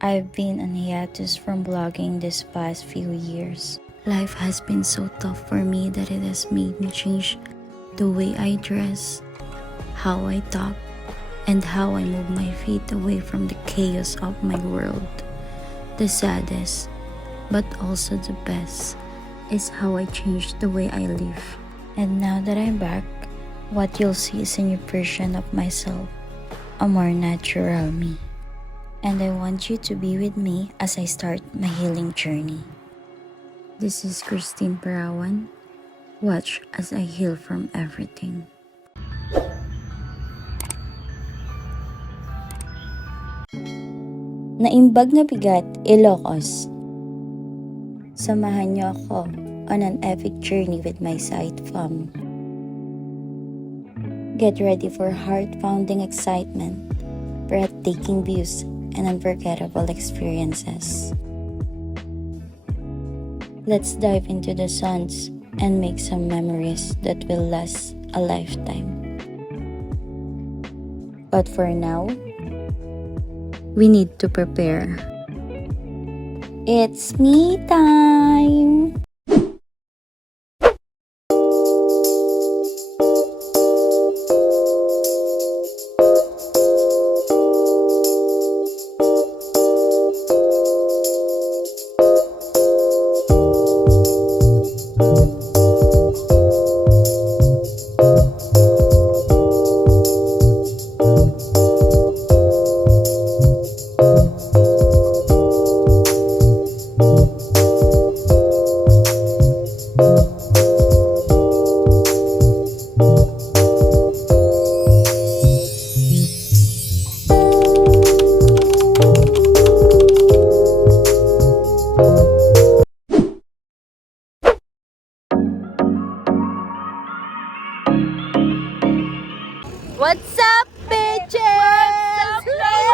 I've been on hiatus from vlogging this past few years. Life has been so tough for me that it has made me change the way I dress, how I talk, and how I move my feet away from the chaos of my world. The saddest, but also the best, is how I changed the way I live. And now that I'm back, what you'll see is a new version of myself, a more natural me. And I want you to be with me as I start my healing journey. This is Christine Parawan. Watch as I heal from everything. Naimbag na bigat, Ilocos. Samahan niyo ako on an epic journey with my side fam. Get ready for heart-pounding excitement, breathtaking views, and unforgettable experiences. Let's dive into the suns and make some memories that will last a lifetime. But for now, we need to prepare. It's me time! What's up, bitches? What's up,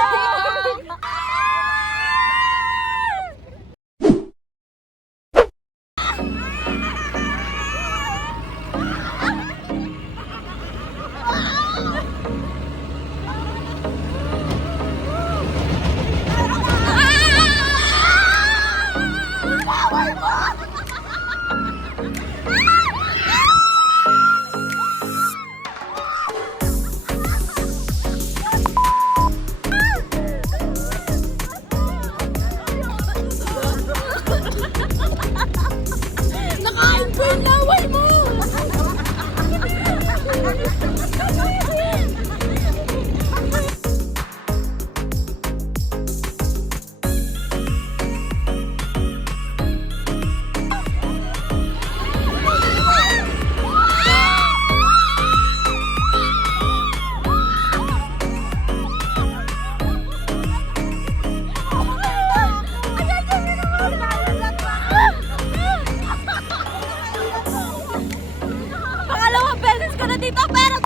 Pangalawang beses ko na dito, pero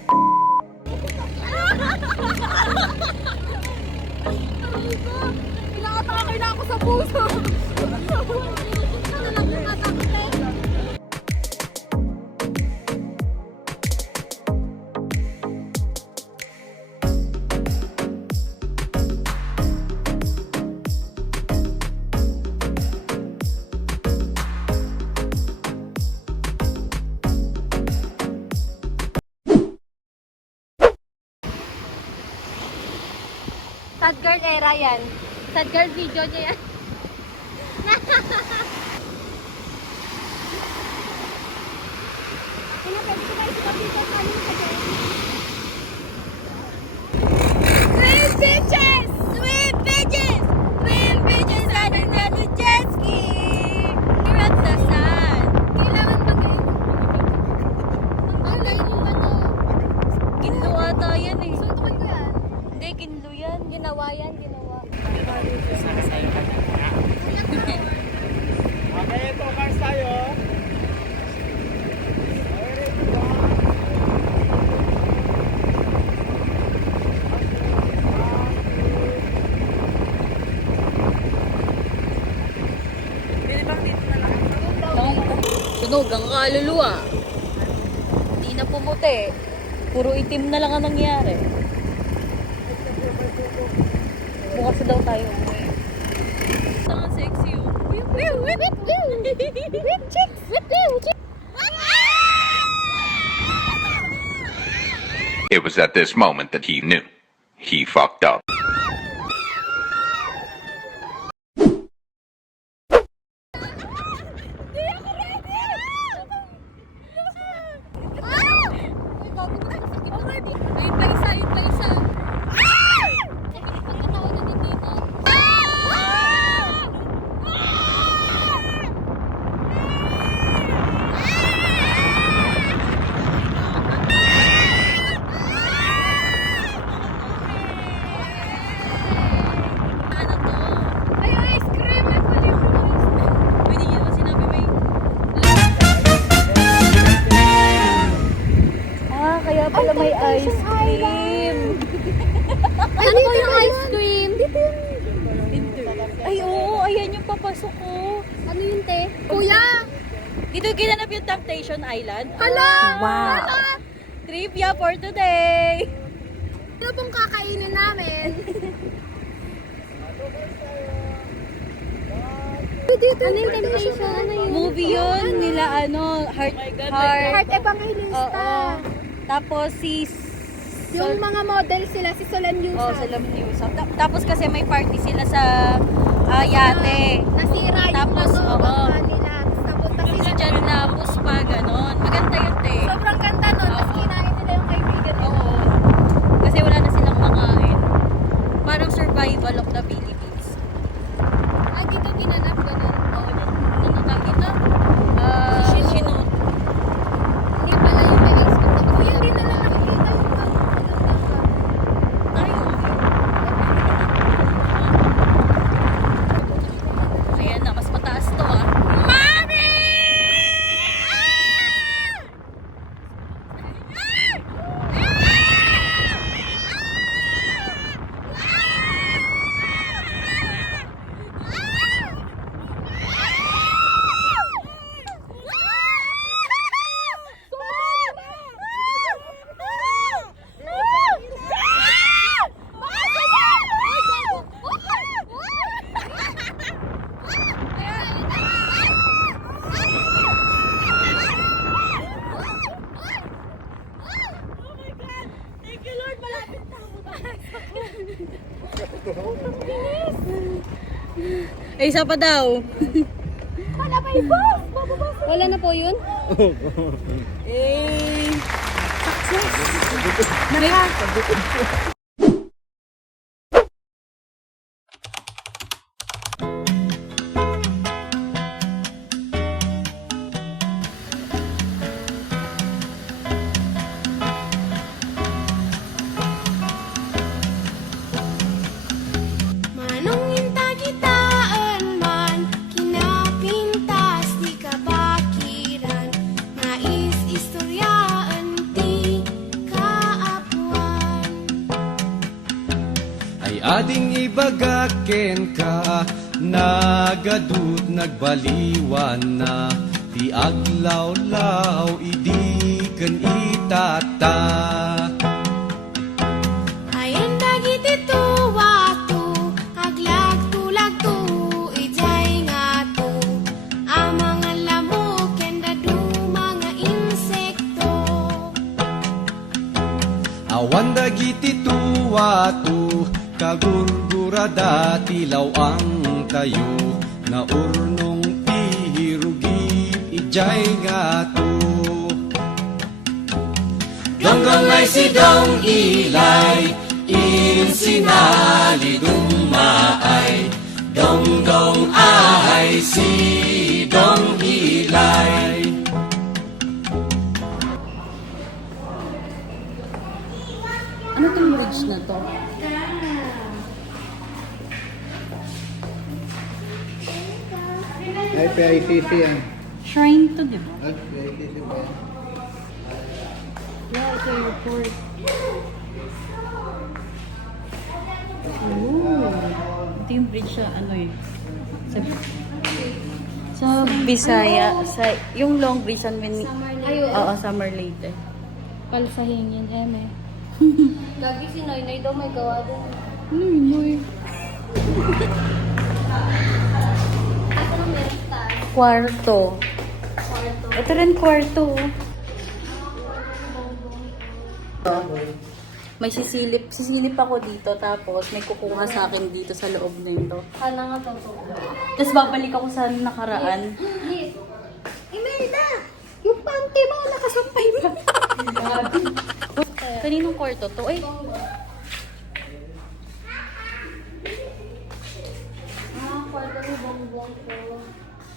pinakatakay na ako sa puso. Sad girl era yan. Sad girl video niya yan. Swim bitches! Swim bitches! Swim bitches! Ano na ni jet ski? Here at the sun. Kailangan mag-alay mo ba to? Ginlo ata yan eh. Suntukan ko yan. Hindi, ginlo yan. Ginawa yan, ginawa. Okay, ito cars tayo. Sunog ang kaluluwa. Hindi na pumuti. Puro itim na lang ang nangyari. Bukas daw tayo. Ang sexy oh. It was at this moment that he knew. He fucked up. Ayun pa isa, ayun pa isa. Pagkatawa na din dito. Ano to? Ay, ice cream! Ay, pwede yung ice cream. Pwede nyo naman sinabi may... Ah, kaya pala may ice cream. Ano ba yung ice cream? Ay, oo, ayan yung papasok ko. Ano yun, te? Kuya! Dito ginanap yung Temptation Island. Hala! Wow. Trivia for today. Ano pong kakainin namin? Ano yung temptation? Ano yun? Movie yun nila Heart. Heart Evangelista. Oo. Tapos Yung mga model sila, si Solan Yusa. Oh, sa News. Tapos kasi may party sila sa yate. Nasira yung Tapos, oo. bangka nila. Tapos Si Jan na puspa, ganon. Maganda yun, te. sobrang ganda nun. Tapos kinain nila yung kaibigan nila. Oo. Kasi wala na silang makain. Parang survival of the Philippines. Ah, dito ginanap ganun. Oo, ano tawag dito? Shinut. Hindi pala yung may ice cream. Tapos yun din na lang nakikita yung Ayan na, mas mataas to ah. Eh, isa pa daw. wala pa yung boss! Wala na po yun? Eh, Manong intagitaan man, kinapintas di kabakiran, nais istoryaan ti kaapuan. Ay ading ibagaken ka, nagadut nagbaliwan na, ti aglawlaw idi ken itata. Ayan dagiti tuwatu, aglag-tulagtu, ijay nga tu, ang mga lamok ken dadu mga insekto. Awan dagiti tuwatu, kagurgurada tilaw ang tayo, na urnong pihirugit ijay nga tu. Donggong ay si Dong Ilay, insinali dumaay. Donggong ay si Dong Ilay. ano tong bridge na to? Ay, PICC yan. Shrine to, di ba? Ay, PICC ba yan? Yeah, ito yung airport. Ito yung bridge sa sa Bisaya, yung long bridge sa Oo, Summer Leyte. Palsahin yun, eme. Lagi si Noy daw may gawa doon. Kwarto. Ito rin kwarto. May sisilip ako dito, tapos may kukuha sa akin dito sa loob nito. Kala nga totoo. Tapos babalik ako sa nakaraan. Imelda! Yung panty mo, nakasampay pa. Kaninong kwarto to? Ay, Kwarto ni Bongbong ko.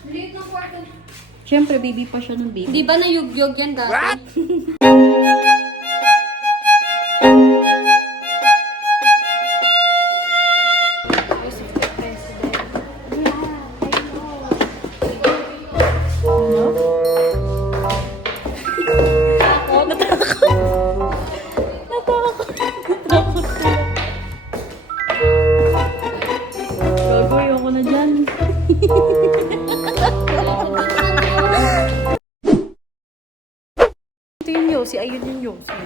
Liit ng kwarto. syempre baby pa siya ng baby. Di ba nayugyog yan dati? Gago, ayoko na dyan. Ito yung Yossi. Ayun yung Yossi.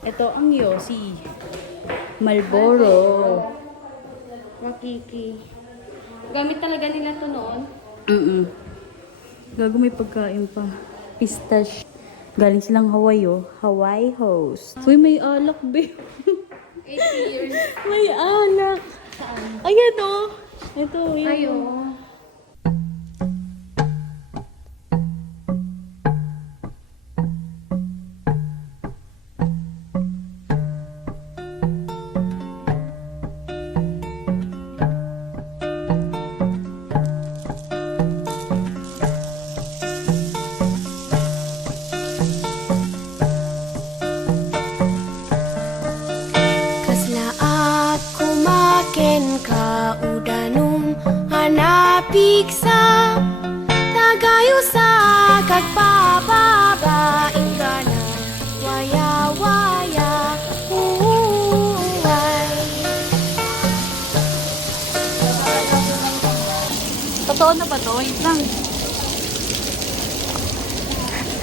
Ito ang Yossi. Malboro. Makiki. Gamit talaga nila to noon. Gago, may pagkain pa. Pistache. Galing silang Hawaii, oh. Hawaii host. Uy, may alak, babe. 8 years. May alak. Ayan, oh. Ito, yun. Ayo. Kaslaat kumaken ka udanong hanapik sa tagayo sa kagpapabaing ka na waya-waya uway. Totoo na ba to? Wait lang.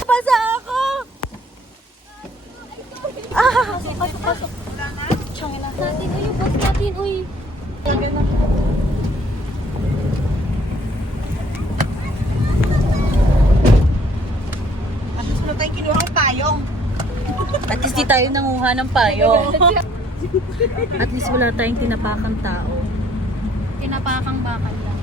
Pasa ako! Pasok. Natin, uy, yung boss natin, uy. At least di tayo nanguha ng payong. At least wala tayong tinapakang tao. Tinapakang bakal lang.